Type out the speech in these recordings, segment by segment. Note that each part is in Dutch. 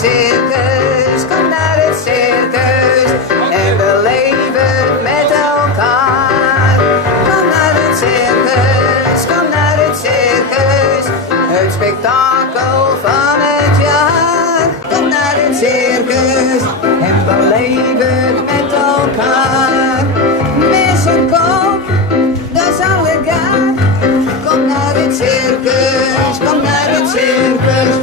circus, kom naar het circus en beleef het met elkaar. Kom naar het circus, kom naar het circus, het spektakel van het jaar. Kom naar het circus en beleef het met elkaar. Mis een kop, dan zou ik gaan. Kom naar het circus, kom naar het circus,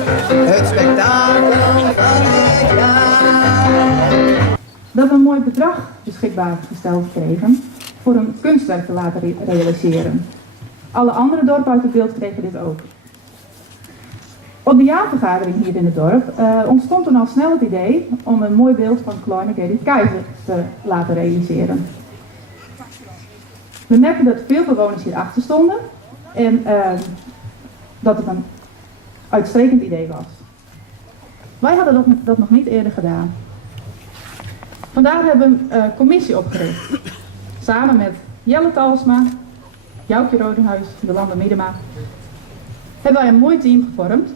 het spektakel van het jaar. We hebben een mooi bedrag beschikbaar gesteld gekregen voor een kunstwerk te laten realiseren. Alle andere dorpen uit het beeld kregen dit ook. Op de jaarvergadering hier in het dorp ontstond toen al snel het idee om een mooi beeld van Kleine Gerrit Keizer te laten realiseren. We merkten dat veel bewoners hierachter stonden en dat het een uitstekend idee was. Wij hadden dat nog niet eerder gedaan. Vandaar hebben we een commissie opgericht. Samen met Jelle Talsma, Joukje Rodenhuis, Jolanda Miedema, hebben wij een mooi team gevormd